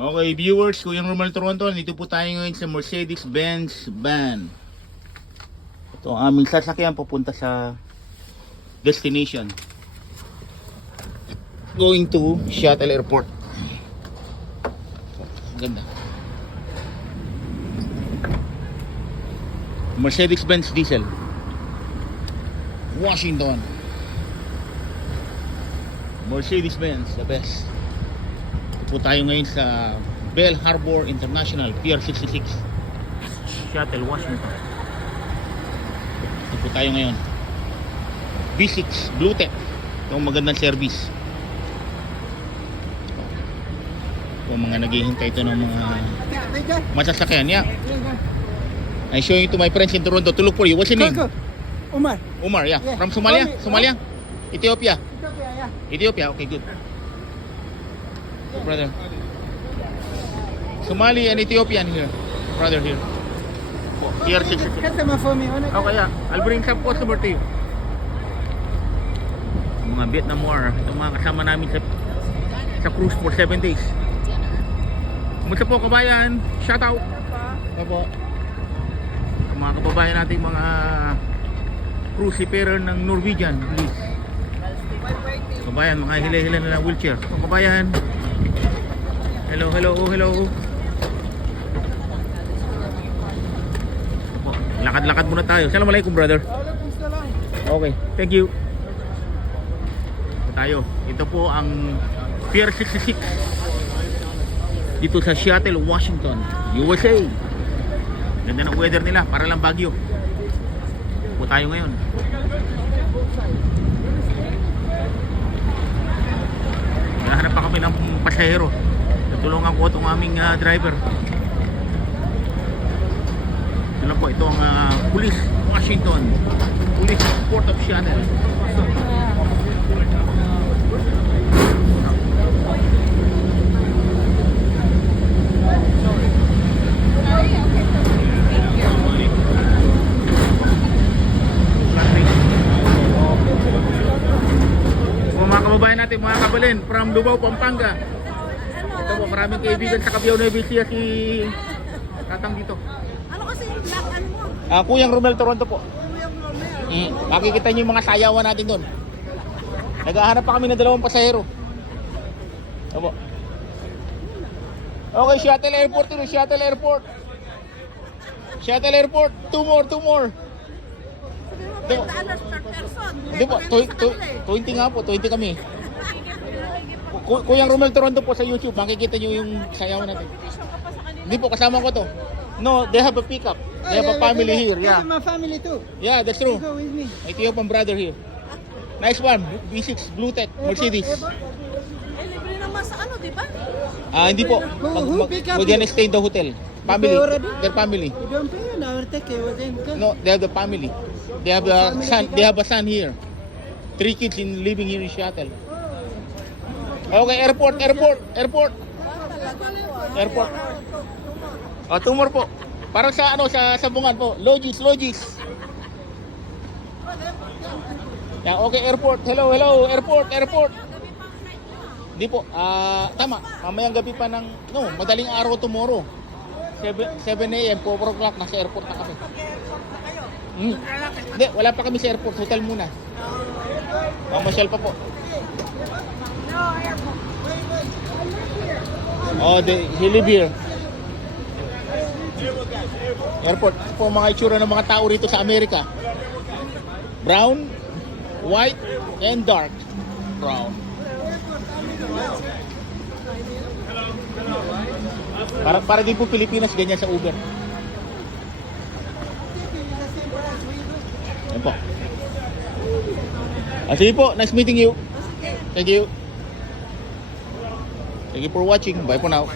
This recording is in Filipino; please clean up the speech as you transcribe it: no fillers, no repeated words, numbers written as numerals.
Okay, viewers, Kuya Romel Toronto, dito po tayo ngayon sa Mercedes-Benz van. Ito ang aming sasakyan papunta sa destination. Going to Seattle Airport. Ganda. Mercedes-Benz diesel. Washington. Mercedes-Benz, the best. Po tayo ngayon sa Bell Harbor International Pier 66, Seattle, Washington. Ito po tayo ngayon. B6 Bluetech, itong magandang service. Ito mga naghihintay ito ng mga masasakyan. Yeah, I'm showing it to my friends in Toronto to look for you. What's your name? Umar. Umar, yeah. Yeah. From Somalia? Somalia? Ethiopia? Ethiopia, yeah. Ethiopia, okay, good. Good, brother. Somali and Ethiopian here. Brother here. Here, 66. Customer for me. Okay, yeah. I'll bring some customer to you. Mga Vietnam War. Itong mga kasama namin sa cruise for 7 days. Kumusta po, kabayan? Shout out. Opo. Mga kababayan natin, mga cruise seafarer ng Norwegian, please. Kabayan, mga hila-hila na wheelchair. Kabayan. Hello, hello, hello. Lakad-lakad muna tayo. Assalamualaikum, brother. Okay, thank you. Ito tayo. Ito po ang Pier 66 dito sa Seattle, Washington, USA. Ganda ng weather nila, para lang Baguio. Ito po tayo ngayon. Nahanap pa kami ng pasahero. Tulungan ko itong aming driver. Ito lang po, ito ang Police Washington, Police Port of Seattle. Mga kababayan natin, mga kabalin from Lubao, Pampanga. Ito po, maraming kaibigan sa Cabiao, Nueva Ecija si Tatang dito. Ano kasi yung black ano mo? Kuyang Romel Toronto po. Yung Romel. Makikita niyo yung mga sayawan natin doon. Naghahanap pa kami ng 2 pasahero. Opo. Okay, Seattle Airport dito, Seattle Airport. Seattle Airport, 2 more. Sabi mo, $5 per person. Hindi po, 20 nga po, 20 kami. Kuyang Romel Toronto po sa YouTube, makikita niyo yung sayawan natin. Hindi po, kasama ko to. No, they have a pickup. They have a family here, yeah. My family too. Yeah, that's true. Go with me. May Ethiopian brother here. Nice one, B6 Bluetech, Mercedes. Eh, libre naman sa ano, di ba? Hindi po. Who pick up We're gonna stay in the hotel. Family, pay already? their family. You don't pay, now we'll take care of them. Go. No, they have the family. They have a son. They have a son here. 3 kids living here in Seattle. Okay, airport. Oh, 2 more po. Parang sa sa Bungan po. Logis. Yeah, okay, airport. Hello, airport. Hindi po. Tama. Mamayang gabi pa ng madaling araw tomorrow. 7 a.m. 4 o'clock nasa airport na kami. Hindi, wala pa kami sa airport. Hotel muna. Mamasyal pa po. Oh, he live here. Airport. Po mga itsura ng mga tao rito sa Amerika. Brown, white, and dark brown. Para din po Pilipinas, ganyan sa Uber. Yan po. Sige po, nice meeting you. Thank you. Thank you for watching. Bye for now.